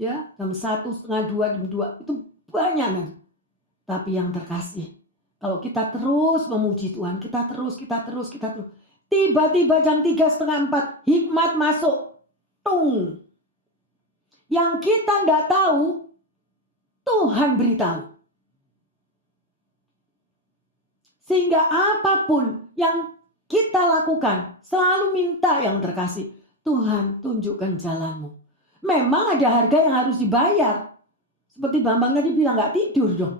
Ya, jam 1, setengah 2, jam 2 itu banyak. Tapi yang terkasih, kalau kita terus memuji Tuhan, kita terus. Tiba-tiba jam 3, setengah 4, hikmat masuk. Tung. Yang kita enggak tahu, Tuhan beritahu. Sehingga apapun yang kita lakukan, selalu minta yang terkasih. Tuhan, tunjukkan jalanmu. Memang ada harga yang harus dibayar. Seperti Bambang tadi bilang, gak tidur dong.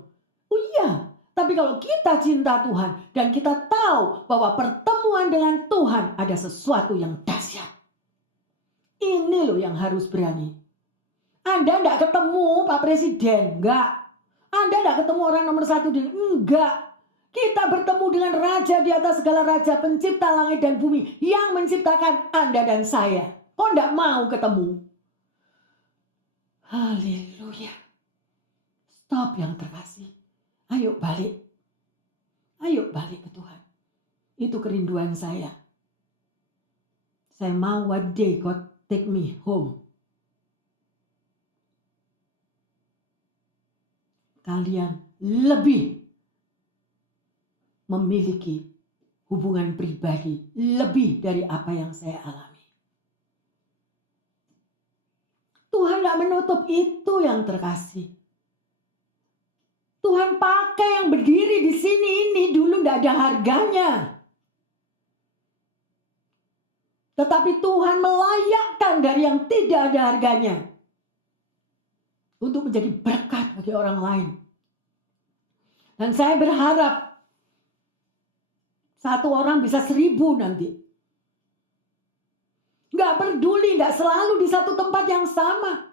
Oh iya, tapi kalau kita cinta Tuhan dan kita tahu bahwa pertemuan dengan Tuhan ada sesuatu yang dahsyat. Ini loh yang harus berani. Anda gak ketemu Pak Presiden, enggak. Anda gak ketemu orang nomor 1 enggak. Kita bertemu dengan Raja di atas segala raja, pencipta langit dan bumi, yang menciptakan Anda dan saya. Kok enggak mau ketemu? Haleluya. Stop yang terkasih. Ayo balik. Ayo balik ke Tuhan. Itu kerinduan saya. Saya mau one day God take me home. Kalian lebih memiliki hubungan pribadi lebih dari apa yang saya alami. Tuhan gak menutup itu yang terkasih. Tuhan pakai yang berdiri di sini ini dulu gak ada harganya. Tetapi Tuhan melayakkan dari yang tidak ada harganya. Untuk menjadi berkat bagi orang lain. Dan saya berharap 1 orang bisa 1000 nanti. Gak peduli, gak selalu di satu tempat yang sama.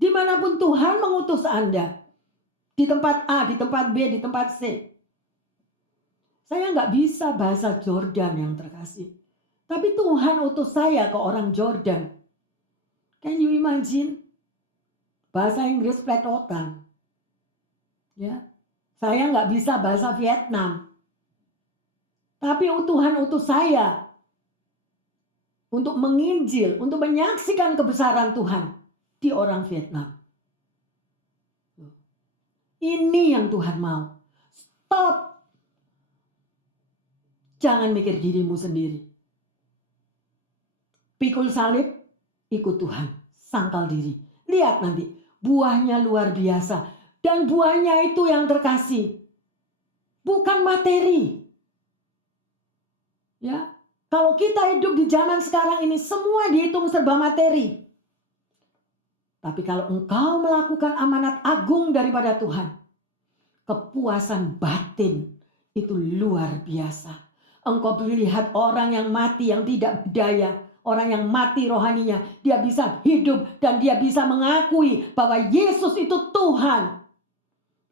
Dimanapun Tuhan mengutus Anda. Di tempat A, di tempat B, di tempat C. Saya gak bisa bahasa Jordan yang terkasih. Tapi Tuhan utus saya ke orang Jordan. Can you imagine? Bahasa Inggris pletotan. Ya, saya gak bisa bahasa Vietnam. Tapi Tuhan utus saya untuk menginjil, untuk menyaksikan kebesaran Tuhan di orang Vietnam. Ini yang Tuhan mau. Stop. Jangan mikir dirimu sendiri. Pikul salib, ikut Tuhan. Sangkal diri. Lihat nanti, buahnya luar biasa. Dan buahnya itu yang terkasih. Bukan materi. Ya. Kalau kita hidup di zaman sekarang ini, semua dihitung serba materi. Tapi kalau engkau melakukan amanat agung daripada Tuhan, kepuasan batin itu luar biasa. Engkau melihat orang yang mati, yang tidak berdaya, orang yang mati rohaninya, dia bisa hidup dan dia bisa mengakui bahwa Yesus itu Tuhan.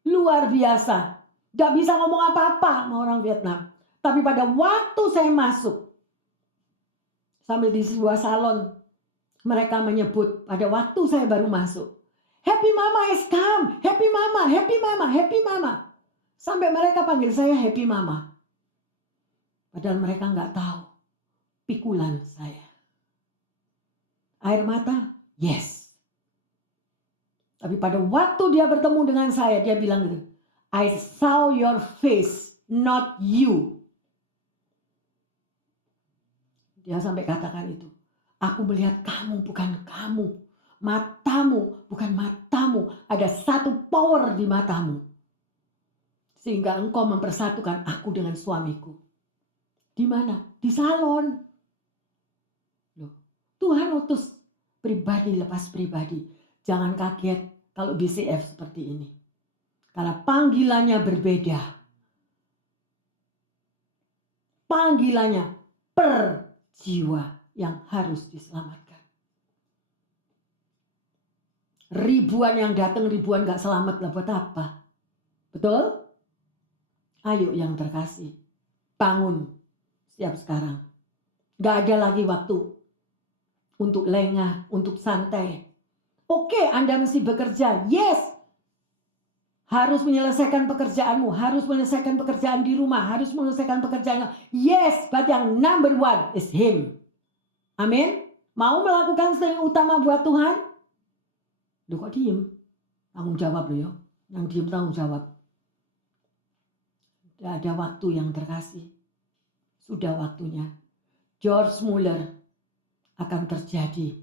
Luar biasa. Gak bisa ngomong apa-apa sama orang Vietnam. Tapi pada waktu saya masuk, sambil di sebuah salon, mereka menyebut pada waktu saya baru masuk, Happy Mama has come, Happy Mama, Happy Mama, Happy Mama. Sampai mereka panggil saya Happy Mama. Padahal mereka nggak tahu pikulan saya. Air mata, yes. Tapi pada waktu dia bertemu dengan saya, dia bilang gitu, I saw your face, not you. Dia sampai katakan itu. Aku melihat kamu bukan kamu. Matamu bukan matamu. Ada satu power di matamu. Sehingga engkau mempersatukan aku dengan suamiku. Di mana? Di salon. Loh, Tuhan utus pribadi lepas pribadi. Jangan kaget kalau BCF seperti ini. Karena panggilannya berbeda. Panggilannya per jiwa yang harus diselamatkan. Ribuan yang datang, ribuan gak selamat lah, buat apa? Betul? Ayo yang terkasih, bangun siap sekarang. Gak ada lagi waktu untuk lengah, untuk santai. Oke, Anda mesti bekerja. Yes, harus menyelesaikan pekerjaanmu, harus menyelesaikan pekerjaan di rumah, harus menyelesaikan pekerjaan. Yes, but yang number one is Him. Amin. Mau melakukan yang utama buat Tuhan? Lu kok diem? Tanggung jawab lu ya. Yang diem tanggung jawab. Tidak ada waktu yang terkasih. Sudah waktunya. George Muller akan terjadi.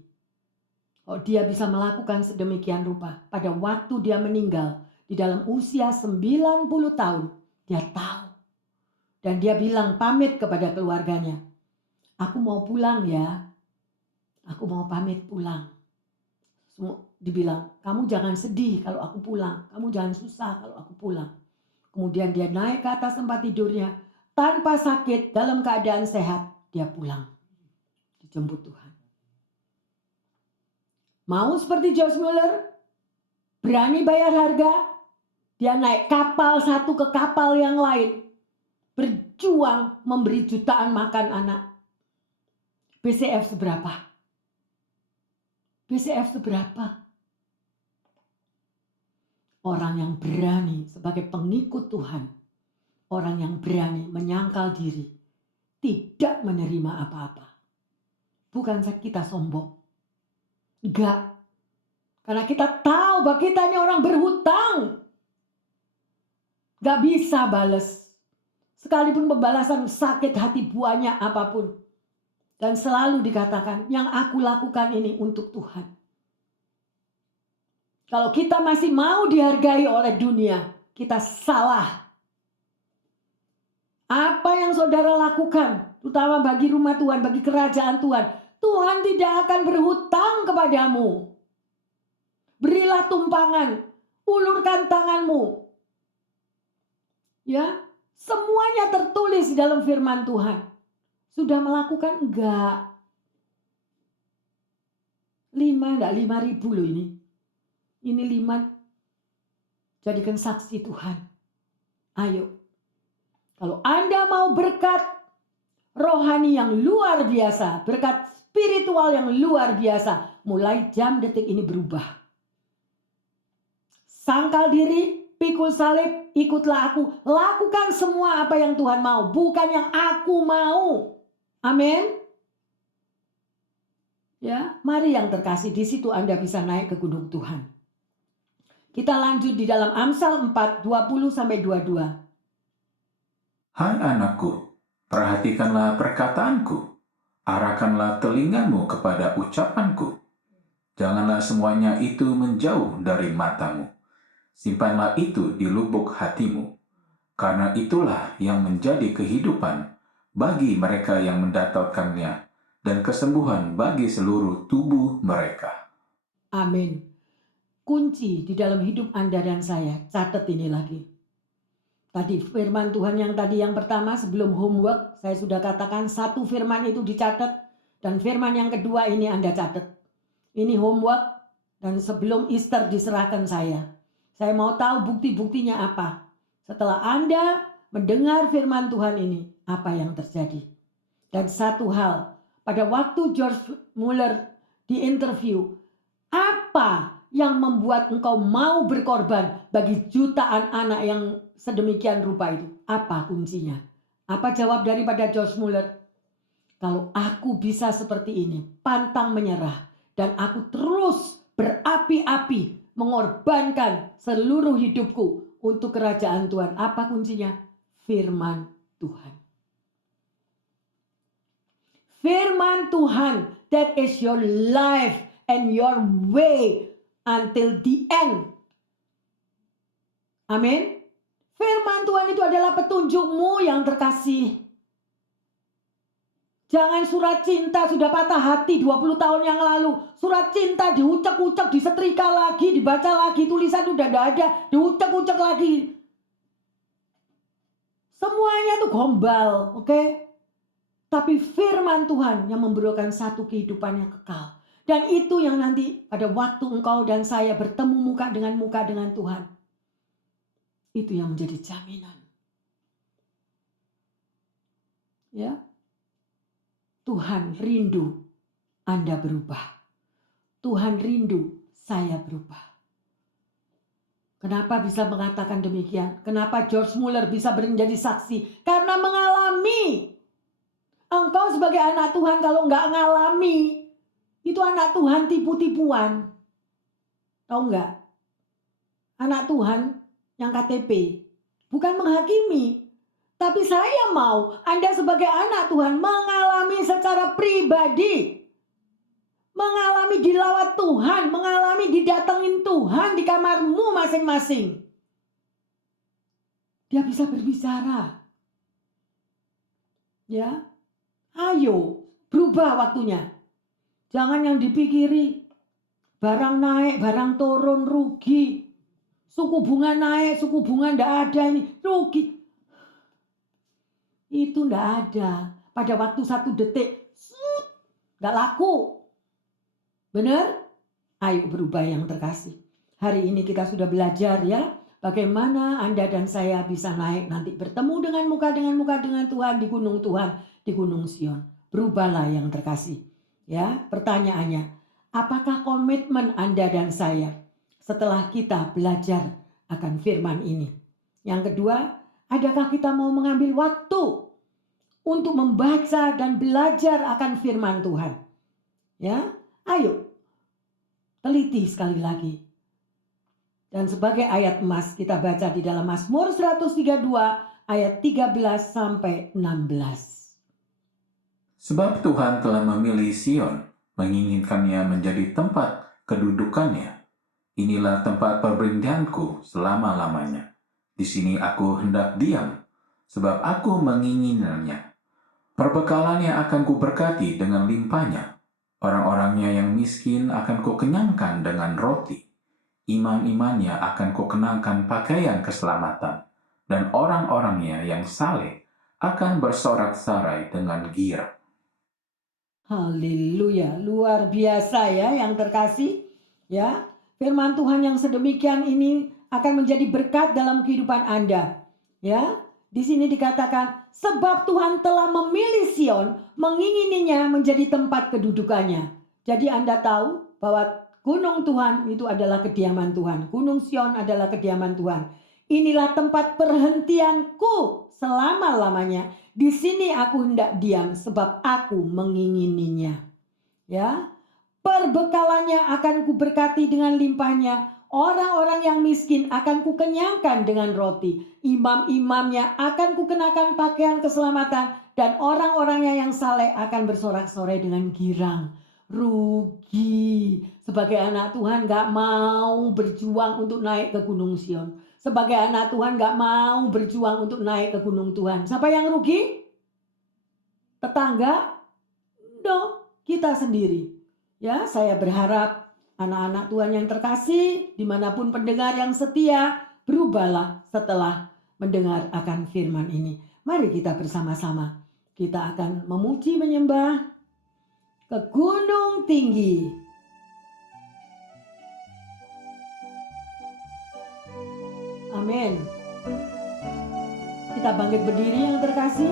Oh, dia bisa melakukan sedemikian rupa. Pada waktu dia meninggal, di dalam usia 90 tahun, dia tahu. Dan dia bilang pamit kepada keluarganya. Aku mau pulang ya. Aku mau pamit pulang. Dibilang, kamu jangan sedih kalau aku pulang. Kamu jangan susah kalau aku pulang. Kemudian dia naik ke atas tempat tidurnya. Tanpa sakit, dalam keadaan sehat, dia pulang. Dijemput Tuhan. Mau seperti George Muller? Berani bayar harga? Dia naik kapal satu ke kapal yang lain. Berjuang memberi jutaan makan anak. BCF seberapa? BCF seberapa? Orang yang berani sebagai pengikut Tuhan. Orang yang berani menyangkal diri. Tidak menerima apa-apa. Bukan kita sombong. Enggak. Karena kita tahu bahwa kita ini orang berhutang. Gak bisa bales. Sekalipun pembalasan sakit hati banyak apapun. Dan selalu dikatakan, yang aku lakukan ini untuk Tuhan. Kalau kita masih mau dihargai oleh dunia, kita salah. Apa yang saudara lakukan, terutama bagi rumah Tuhan, bagi kerajaan Tuhan, Tuhan tidak akan berhutang kepadamu. Berilah tumpangan, ulurkan tanganmu. Ya, semuanya tertulis di dalam firman Tuhan. Sudah melakukan? Enggak. 5.000 loh ini. Ini 5. Jadikan saksi Tuhan. Ayo. Kalau Anda mau berkat rohani yang luar biasa, berkat spiritual yang luar biasa, mulai jam detik ini berubah. Sangkal diri, pikul salib, ikutlah aku. Lakukan semua apa yang Tuhan mau, bukan yang aku mau. Amin. Ya, mari yang terkasih, di situ Anda bisa naik ke gunung Tuhan. Kita lanjut di dalam Amsal 4, 20-22. Hai anakku, perhatikanlah perkataanku. Arahkanlah telingamu kepada ucapanku. Janganlah semuanya itu menjauh dari matamu. Simpanlah itu di lubuk hatimu. Karena itulah yang menjadi kehidupan bagi mereka yang mendatatkannya dan kesembuhan bagi seluruh tubuh mereka. Amin. Kunci di dalam hidup Anda dan saya, catat ini lagi. Tadi firman Tuhan yang tadi yang pertama sebelum homework, saya sudah katakan satu firman itu dicatat. Dan firman yang kedua ini Anda catat. Ini homework dan sebelum Easter diserahkan saya. Saya mau tahu bukti-buktinya apa. Setelah Anda mendengar firman Tuhan ini, apa yang terjadi. Dan satu hal, pada waktu George Muller diinterview, apa yang membuat engkau mau berkorban bagi jutaan anak yang sedemikian rupa itu? Apa kuncinya? Apa jawab daripada George Muller? Kalau aku bisa seperti ini, pantang menyerah, dan aku terus berapi-api mengorbankan seluruh hidupku untuk kerajaan Tuhan. Apa kuncinya? Firman Tuhan. Firman Tuhan, that is your life and your way until the end. Amin. Firman Tuhan itu adalah petunjukmu yang terkasih. Jangan surat cinta sudah patah hati 20 tahun yang lalu. Surat cinta diucek-ucek, disetrika lagi, dibaca lagi, tulisan udah tidak ada, diucek-ucek lagi. Semuanya tuh gombal, oke? Tapi firman Tuhan yang memberikan satu kehidupan yang kekal. Dan itu yang nanti pada waktu engkau dan saya bertemu muka dengan Tuhan. Itu yang menjadi jaminan. Ya. Tuhan rindu Anda berubah. Tuhan rindu saya berubah. Kenapa bisa mengatakan demikian? Kenapa George Muller bisa menjadi saksi? Karena mengalami. Engkau sebagai anak Tuhan kalau nggak ngalami, itu anak Tuhan tipu-tipuan. Tahu nggak? Anak Tuhan yang KTP. Bukan menghakimi. Tapi saya mau Anda sebagai anak Tuhan mengalami secara pribadi. Mengalami dilawat Tuhan, mengalami didatengin Tuhan di kamarmu masing-masing. Dia bisa berbicara. Ya, ayo berubah waktunya. Jangan yang dipikiri barang naik, barang turun, rugi. Suku bunga naik, suku bunga ndak ada ini, rugi. Itu ndak ada. Pada waktu 1 detik, nggak laku. Benar? Ayo berubah yang terkasih. Hari ini kita sudah belajar ya, bagaimana Anda dan saya bisa naik nanti bertemu dengan muka dengan Tuhan di gunung Tuhan, di gunung Sion. Berubahlah yang terkasih. Ya, pertanyaannya, apakah komitmen Anda dan saya setelah kita belajar akan firman ini? Yang kedua, adakah kita mau mengambil waktu untuk membaca dan belajar akan firman Tuhan? Ya, ayo, teliti sekali lagi. Dan sebagai ayat emas kita baca di dalam Mazmur 132 ayat 13 sampai 16. Sebab Tuhan telah memilih Sion, menginginkannya menjadi tempat kedudukannya. Inilah tempat perberindianku selama-lamanya. Di sini aku hendak diam, sebab aku menginginkannya. Perbekalannya akan kuberkati dengan limpahnya. Orang-orangnya yang miskin akan kukenyangkan dengan roti. Imam-imamnya akan kukenakan pakaian keselamatan. Dan orang-orangnya yang saleh akan bersorak-sorai dengan girang. Haleluya, luar biasa ya yang terkasih. Ya, firman Tuhan yang sedemikian ini akan menjadi berkat dalam kehidupan Anda. Ya, di sini dikatakan sebab Tuhan telah memilih Sion, mengingininya menjadi tempat kedudukannya. Jadi Anda tahu bahwa gunung Tuhan itu adalah kediaman Tuhan. Gunung Sion adalah kediaman Tuhan. Inilah tempat perhentianku selama-lamanya. Di sini aku hendak diam sebab aku mengingininya. Ya, perbekalannya akan kuberkati dengan limpahnya. Orang-orang yang miskin akan kukenyangkan dengan roti. Imam-imamnya akan kukenakan pakaian keselamatan. Dan orang-orangnya yang saleh akan bersorak-sorai dengan girang. Rugi. Sebagai anak Tuhan gak mau berjuang untuk naik ke Gunung Sion. Sebagai anak Tuhan gak mau berjuang untuk naik ke gunung Tuhan. Siapa yang rugi? Tetangga? No, kita sendiri. Ya, saya berharap anak-anak Tuhan yang terkasih, dimanapun pendengar yang setia, berubahlah setelah mendengar akan firman ini. Mari kita bersama-sama. Kita akan memuji menyembah ke gunung tinggi. Amin. Kita bangkit berdiri yang terkasih.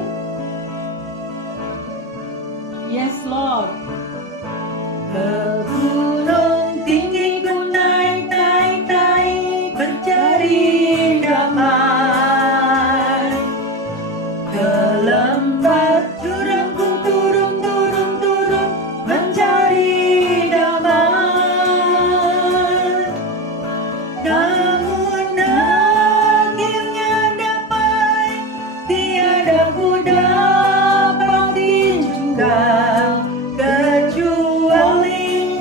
Yes Lord. Ke gunung tinggi ku naik, mencari damai. Ke lembah jurang ku turun, mencari damai. Namun akhirnya damai tiada ku dapati juga, kecuali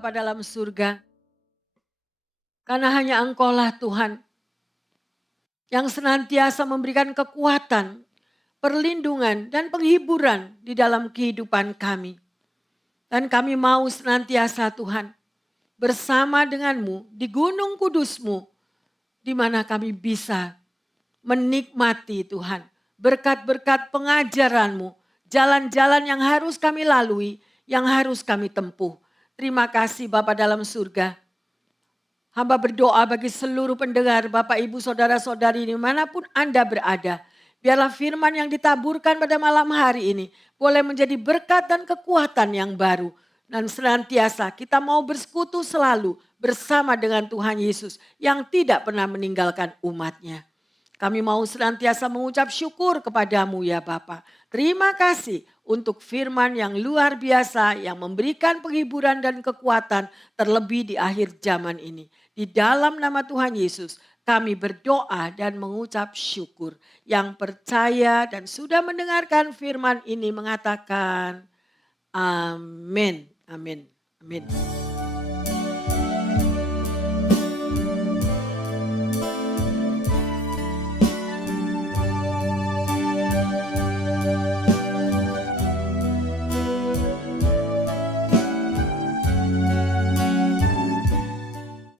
Bapa dalam surga. Karena hanya Engkaulah Tuhan yang senantiasa memberikan kekuatan, perlindungan, dan penghiburan di dalam kehidupan kami. Dan kami mau senantiasa Tuhan bersama denganmu di gunung kudusmu, di mana kami bisa menikmati Tuhan berkat-berkat pengajaranmu, jalan-jalan yang harus kami lalui, yang harus kami tempuh. Terima kasih Bapa dalam surga. Hamba berdoa bagi seluruh pendengar, Bapak, Ibu, Saudara-saudari dimanapun Anda berada. Biarlah firman yang ditaburkan pada malam hari ini boleh menjadi berkat dan kekuatan yang baru. Dan senantiasa kita mau bersekutu selalu bersama dengan Tuhan Yesus yang tidak pernah meninggalkan umatnya. Kami mau senantiasa mengucap syukur kepadamu ya Bapa. Terima kasih untuk firman yang luar biasa yang memberikan penghiburan dan kekuatan terlebih di akhir zaman ini. Di dalam nama Tuhan Yesus kami berdoa dan mengucap syukur. Yang percaya dan sudah mendengarkan firman ini mengatakan amin, amin, amin.